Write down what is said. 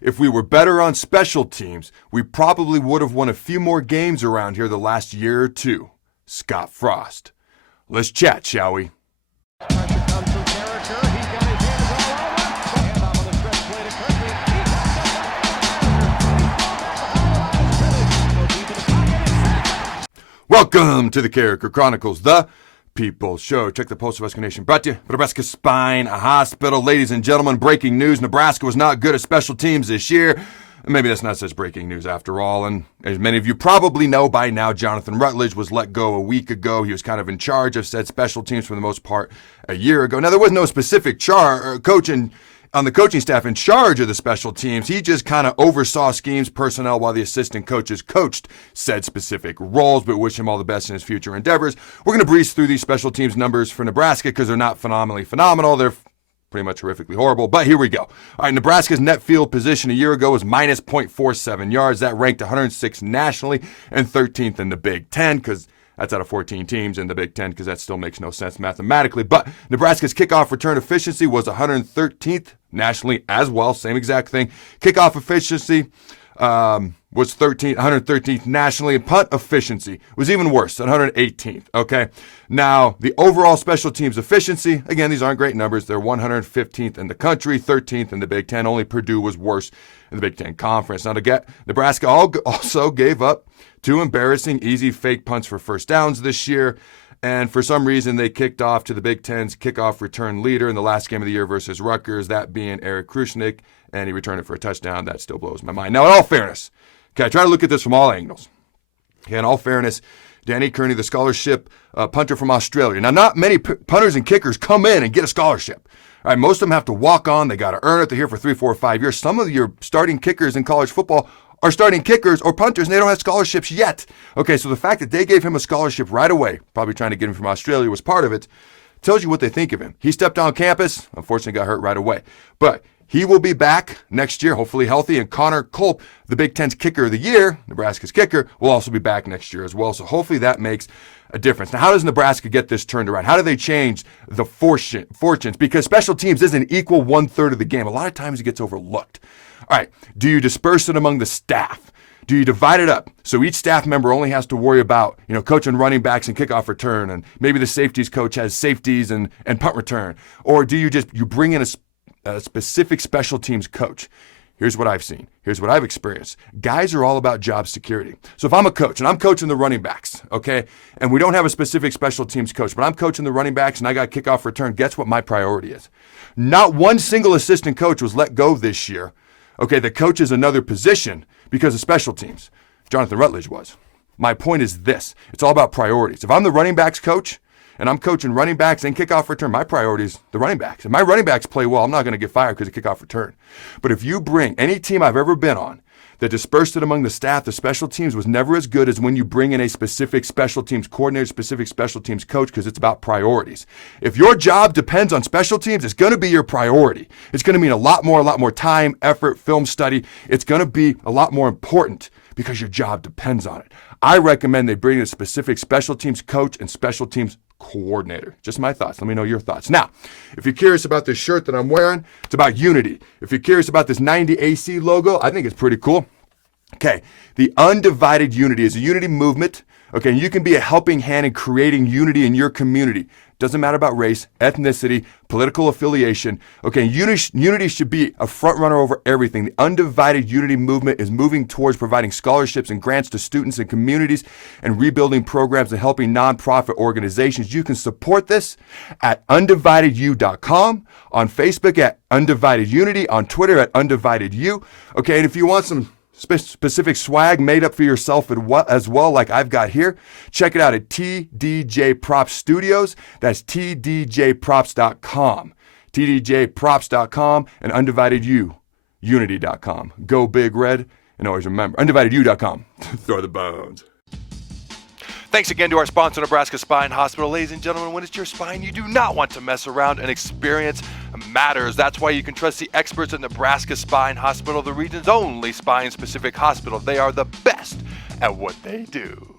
if we were better on special teams, we probably would have won a few more games around here the last year or two. Scott Frost. Let's chat, shall we? Pressure comes from Carriker. He's got his hands all over. Hand off on the stretch play to Kirby. He got the Welcome to the Carriker Chronicles, the People's Show. Check the Post of Husker Nation. Brought to you by Nebraska Spine Hospital. Ladies and gentlemen, breaking news. Nebraska was not good at special teams this year. Maybe that's not such breaking news after all. And as many of you probably know by now, Jonathan Rutledge was let go a week ago. He was kind of in charge of said special teams for the most part a year ago. Now, there was no specific coach on the coaching staff in charge of the special teams. He just kind of oversaw schemes, personnel, while the assistant coaches coached said specific roles, but wish him all the best in his future endeavors. We're going to breeze through these special teams numbers for Nebraska because they're not phenomenally phenomenal. They're pretty much horrifically horrible, but here we go. All right, Nebraska's net field position a year ago was minus 0.47 yards. That ranked 106 nationally and 13th in the Big Ten because that's out of 14 teams in the Big Ten because that still makes no sense mathematically. But Nebraska's kickoff return efficiency was 113th nationally as well, same exact thing. Kickoff efficiency was 113th nationally, and punt efficiency was even worse, 118th, okay? Now, the overall special teams efficiency, again, these aren't great numbers. They're 115th in the country, 13th in the Big Ten. Only Purdue was worse in the Big Ten Conference. Now, to get Nebraska also gave up 2 embarrassing easy fake punts for first downs this year, and for some reason, they kicked off to the Big Ten's kickoff return leader in the last game of the year versus Rutgers, that being Eric Krushnick, and he returned it for a touchdown. That still blows my mind. Now, in all fairness, okay, I try to look at this from all angles. Okay, in all fairness, Danny Kearney, the scholarship punter from Australia. Now, not many punters and kickers come in and get a scholarship. All right, most of them have to walk on. They got to earn it. They're here for 3, 4, 5 years. Some of your starting kickers in college football are starting kickers or punters, and they don't have scholarships yet. Okay, so the fact that they gave him a scholarship right away, probably trying to get him from Australia, was part of it, tells you what they think of him. He stepped on campus, unfortunately got hurt right away. But he will be back next year, hopefully healthy, and Connor Culp, the Big Ten's kicker of the year, Nebraska's kicker, will also be back next year as well. So hopefully that makes a difference. Now, how does Nebraska get this turned around? How do they change the fortunes? Because special teams isn't equal 1/3 of the game. A lot of times it gets overlooked. All right, do you disperse it among the staff? Do you divide it up so each staff member only has to worry about, coaching running backs and kickoff return, and maybe the safeties coach has safeties and punt return? Or do you bring in a specific special teams coach? Here's what I've seen. Here's what I've experienced. Guys are all about job security. So if I'm a coach and I'm coaching the running backs, okay, and we don't have a specific special teams coach, but I'm coaching the running backs and I got kickoff return, guess what my priority is? Not one single assistant coach was let go this year, okay, that coaches another position because of special teams. Jonathan Rutledge was. My point is this. It's all about priorities. If I'm the running backs coach and I'm coaching running backs and kickoff return, my priority is the running backs. If my running backs play well, I'm not going to get fired because of kickoff return. But if you bring any team I've ever been on that dispersed it among the staff, the special teams was never as good as when you bring in a specific special teams coordinator, specific special teams coach, because it's about priorities. If your job depends on special teams, it's going to be your priority. It's going to mean a lot more time, effort, film study. It's going to be a lot more important because your job depends on it. I recommend they bring in a specific special teams coach and special teams coordinator. Just my thoughts. Let me know your thoughts. Now, if you're curious about this shirt that I'm wearing, it's about unity. If you're curious about this 90 AC logo, I think it's pretty cool. Okay, the undivided unity is a unity movement. Okay, and you can be a helping hand in creating unity in your community. Doesn't matter about race, ethnicity, political affiliation. Okay, unity should be a front runner over everything. The undivided unity movement is moving towards providing scholarships and grants to students and communities and rebuilding programs and helping nonprofit organizations. You can support this at undividedu.com, on Facebook at Undivided Unity, on Twitter at UndividedU. Okay, and if you want some specific swag made up for yourself as well, like I've got here, check it out at TDJ Props Studios. That's TDJprops.com. TDJprops.com and UndividedUnity.com. Go Big Red, and always remember, UndividedU.com. Throw the bones. Thanks again to our sponsor, Nebraska Spine Hospital. Ladies and gentlemen, when it's your spine, you do not want to mess around, and experience matters. That's why you can trust the experts at Nebraska Spine Hospital, the region's only spine-specific hospital. They are the best at what they do.